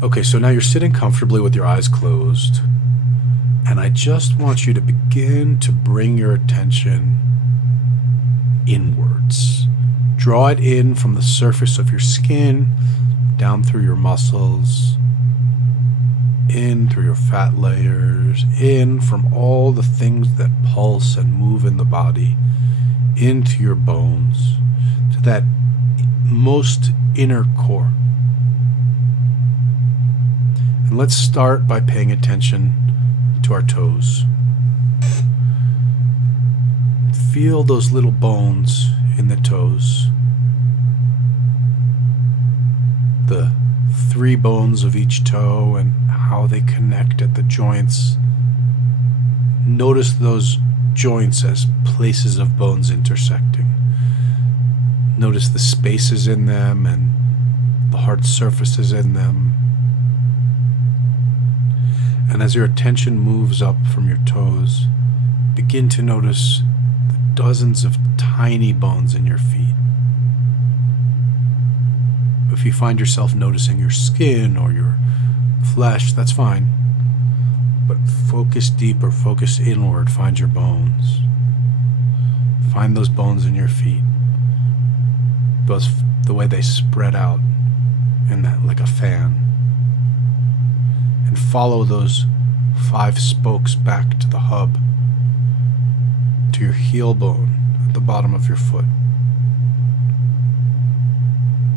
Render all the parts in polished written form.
Okay, so now you're sitting comfortably with your eyes closed, and I just want you to begin to bring your attention inwards. Draw it in from the surface of your skin, down through your muscles, in through your fat layers, in from all the things that pulse and move in the body, into your bones, to that most inner core. And let's start by paying attention to our toes. Feel those little bones in the toes. The 3 bones of each toe and how they connect at the joints. Notice those joints as places of bones intersecting. Notice the spaces in them and the hard surfaces in them. And as your attention moves up from your toes, begin to notice the dozens of tiny bones in your feet. If you find yourself noticing your skin or your flesh, that's fine. But focus deeper, focus inward, find your bones. Find those bones in your feet. The way they spread out in that, like a fan. And follow those 5 spokes back to the hub, to your heel bone at the bottom of your foot.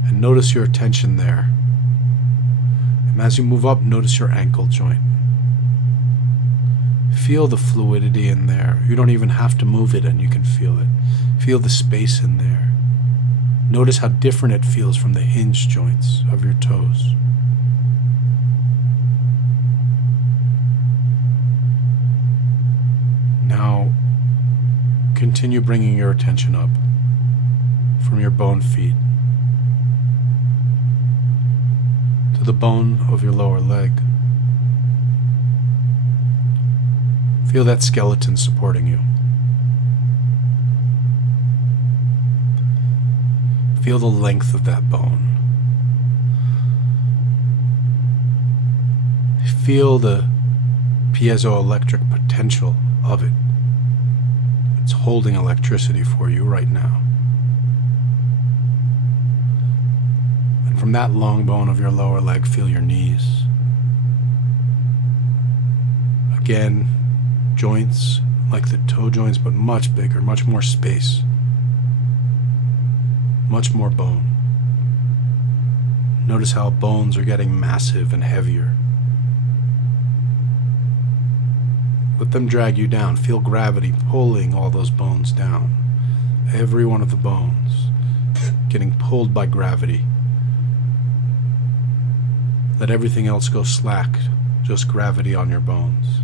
And notice your attention there. And as you move up, notice your ankle joint. Feel the fluidity in there. You don't even have to move it and you can feel it. Feel the space in there. Notice how different it feels from the hinge joints of your toes. Now, continue bringing your attention up from your bone feet to the bone of your lower leg. Feel that skeleton supporting you. Feel the length of that bone. Feel the piezoelectric potential of it. It's holding electricity for you right now. And from that long bone of your lower leg, feel your knees. Again, joints like the toe joints, but much bigger, much more space, much more bone. Notice how bones are getting massive and heavier. Let them drag you down. Feel gravity pulling all those bones down. Every one of the bones getting pulled by gravity. Let everything else go slack, just gravity on your bones.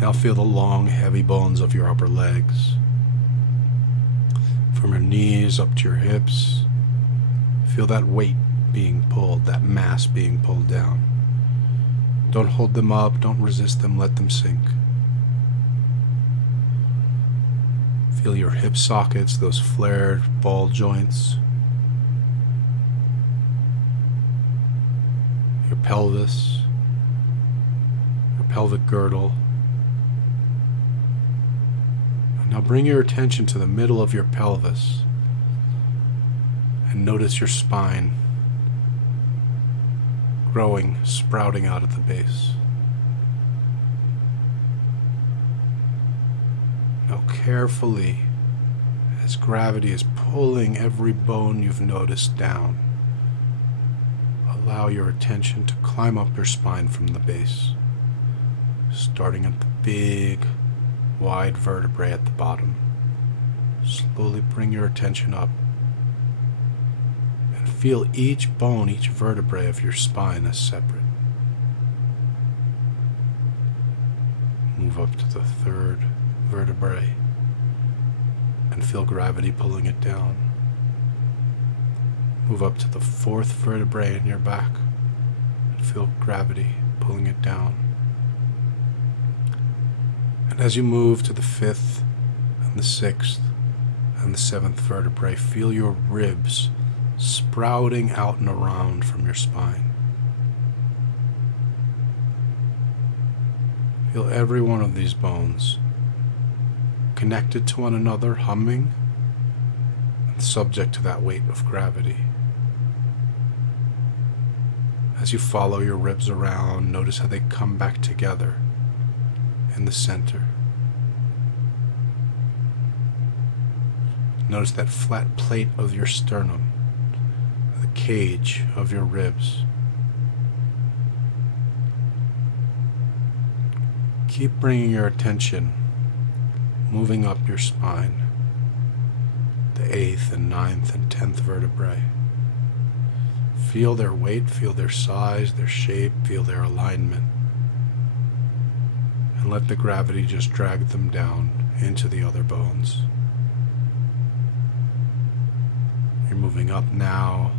Now feel the long, heavy bones of your upper legs. From your knees up to your hips, feel that weight being pulled, that mass being pulled down. Don't hold them up, don't resist them, let them sink. Feel your hip sockets, those flared ball joints. Your pelvis, your pelvic girdle. Now bring your attention to the middle of your pelvis and notice your spine growing, sprouting out at the base. Now carefully, as gravity is pulling every bone you've noticed down, allow your attention to climb up your spine from the base, starting at the big, wide vertebrae at the bottom. Slowly bring your attention up and feel each bone, each vertebrae of your spine as separate. Move up to the 3rd vertebrae and feel gravity pulling it down. Move up to the 4th vertebrae in your back and feel gravity pulling it down. And as you move to the 5th and the 6th and the 7th vertebrae, feel your ribs sprouting out and around from your spine. Feel every one of these bones connected to one another, humming, and subject to that weight of gravity. As you follow your ribs around, notice how they come back together in the center. Notice that flat plate of your sternum, the cage of your ribs. Keep bringing your attention, moving up your spine, the 8th and 9th and 10th vertebrae. Feel their weight, feel their size, their shape, feel their alignment. And let the gravity just drag them down into the other bones. You're moving up now,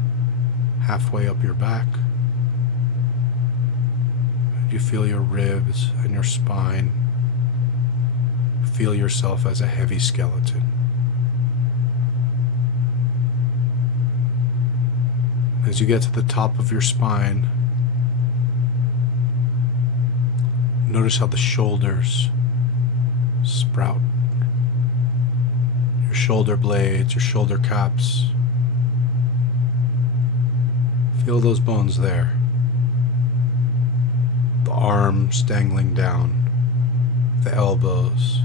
halfway up your back. You feel your ribs and your spine. Feel yourself as a heavy skeleton. As you get to the top of your spine, notice how the shoulders sprout. Your shoulder blades, your shoulder caps. Feel those bones there. The arms dangling down, the elbows,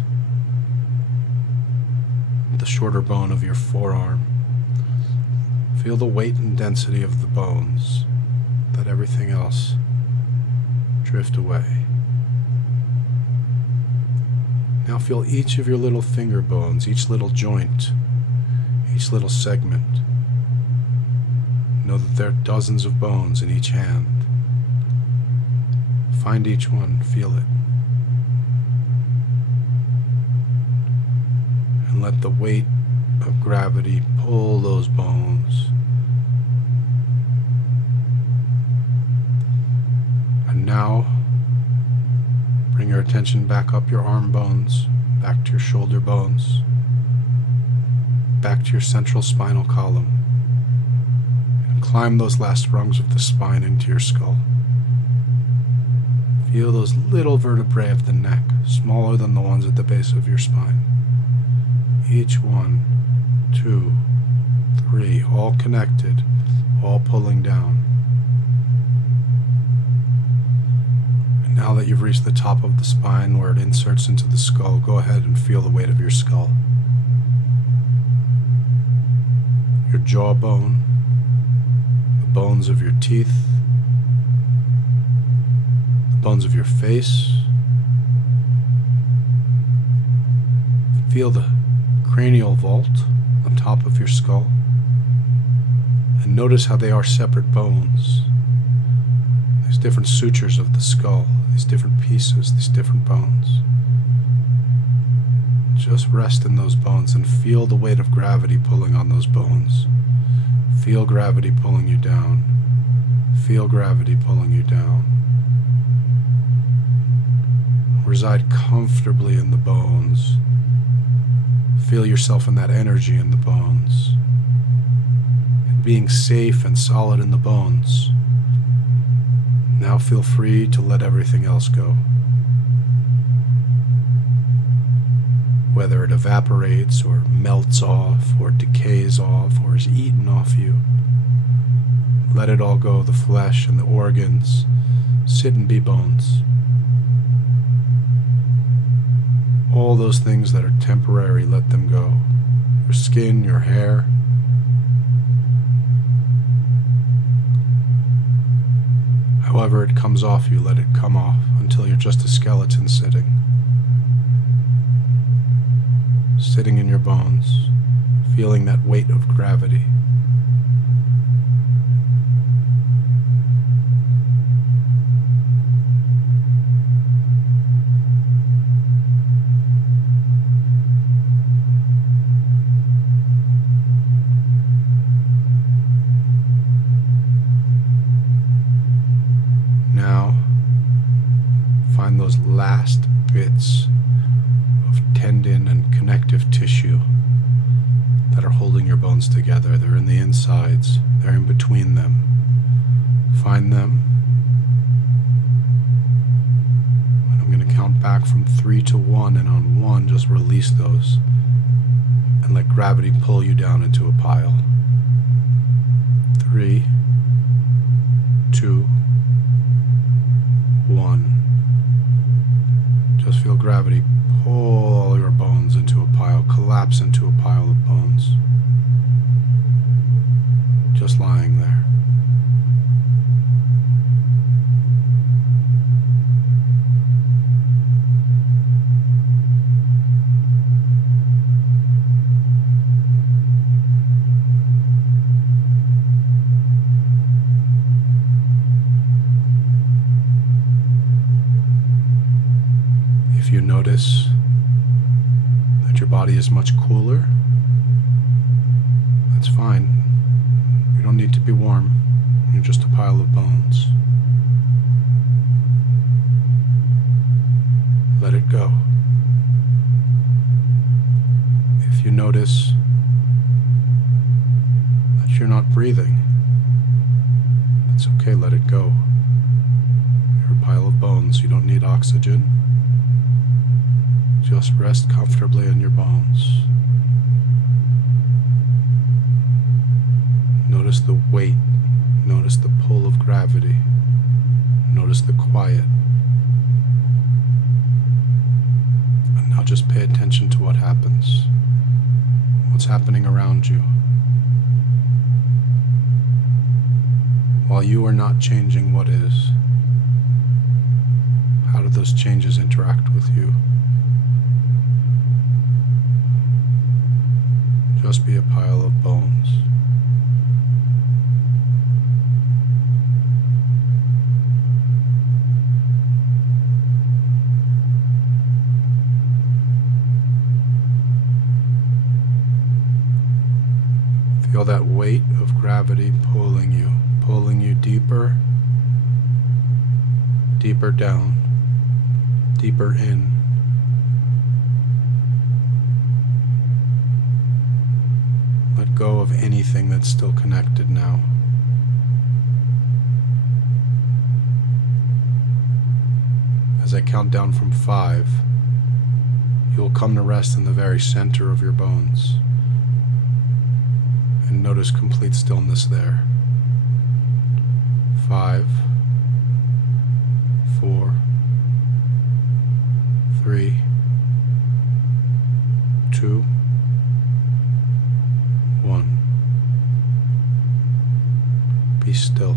the shorter bone of your forearm. Feel the weight and density of the bones. Let everything else drift away. Now feel each of your little finger bones, each little joint, each little segment. Know that there are dozens of bones in each hand. Find each one, feel it. And let the weight of gravity pull those bones. And now, bring your attention back up your arm bones, back to your shoulder bones, back to your central spinal column, and climb those last rungs of the spine into your skull. Feel those little vertebrae of the neck, smaller than the ones at the base of your spine. Each 1, 2, 3, all connected, all pulling down. And now that you've reached the top of the spine where it inserts into the skull, go ahead and feel the weight of your skull. Your jawbone, the bones of your teeth, bones of your face. Feel the cranial vault on top of your skull, and notice how they are separate bones. These different sutures of the skull, these different pieces, these different bones. Just rest in those bones and feel the weight of gravity pulling on those bones. Feel gravity pulling you down. Feel gravity pulling you down. Reside comfortably in the bones. Feel yourself in that energy in the bones. And being safe and solid in the bones. Now feel free to let everything else go. Whether it evaporates or melts off or decays off or is eaten off you. Let it all go, the flesh and the organs. Sit and be bones. All those things that are temporary, let them go. Your skin, your hair. However it comes off you, let it come off until you're just a skeleton sitting. Sitting in your bones, feeling that weight of gravity. Find those last bits of tendon and connective tissue that are holding your bones bones together. They're in the insides. They're in between them. Find them. And I'm going to count back from 3 to 1, and on 1, just release those and let gravity pull you down into a pile. 3, 2, 1. Just feel gravity pull all your bones into a pile, collapse into a pile of bones. Just lying there. If you notice that your body is much cooler, that's fine. You don't need to be warm. You're just a pile of bones. Let it go. If you notice that you're not breathing, that's okay, let it go. You're a pile of bones. You don't need oxygen. Just rest comfortably in your bones. Notice the weight. Notice the pull of gravity. Notice the quiet. And now just pay attention to what happens. What's happening around you. While you are not changing what is, how do those changes interact with you? Just be a pile of bones. Feel that weight of gravity pulling you deeper, deeper down, deeper in. Let go of anything that's still connected now. As I count down from 5, you will come to rest in the very center of your bones and notice complete stillness there. 5, 4, 3, 2, 1. Be still.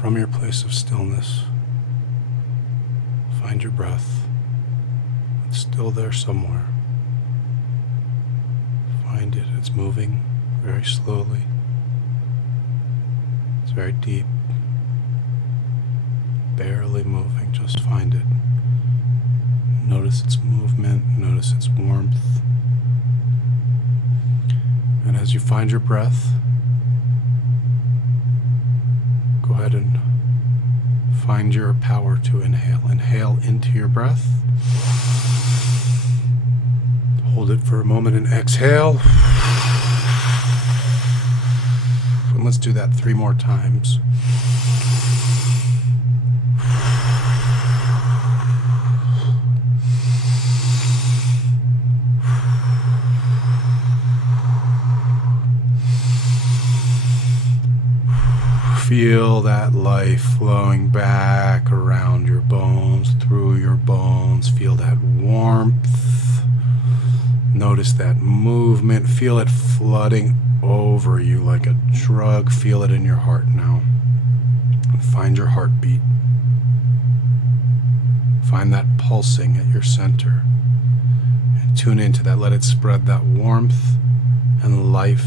From your place of stillness, find your breath. It's still there somewhere. Find it. It's moving very slowly. It's very deep. Barely moving. Just find it. Notice its movement. Notice its warmth. And as you find your breath, go ahead and find your power to inhale. Inhale into your breath. Hold it for a moment and exhale. And let's do that 3 more times. Feel that life flowing back around your bones, through your bones. Feel that warmth. Notice that movement. Feel it flooding over you like a drug. Feel it in your heart now. Find your heartbeat. Find that pulsing at your center. And tune into that. Let it spread that warmth and life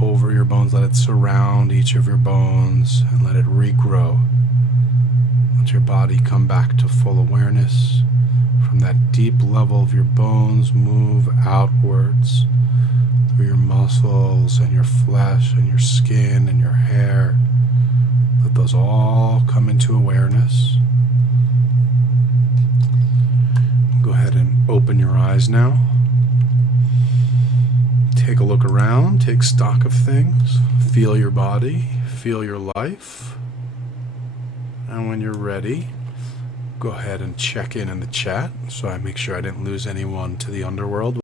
over your bones. Let it surround each of your bones and let it regrow. Let your body come back to full awareness. From that deep level of your bones, move outwards through your muscles and your flesh and your skin and your hair. Let those all come into awareness. Go ahead and open your eyes now. Take a look around, take stock of things, feel your body, feel your life. And when you're ready, go ahead and check in the chat so I make sure I didn't lose anyone to the underworld.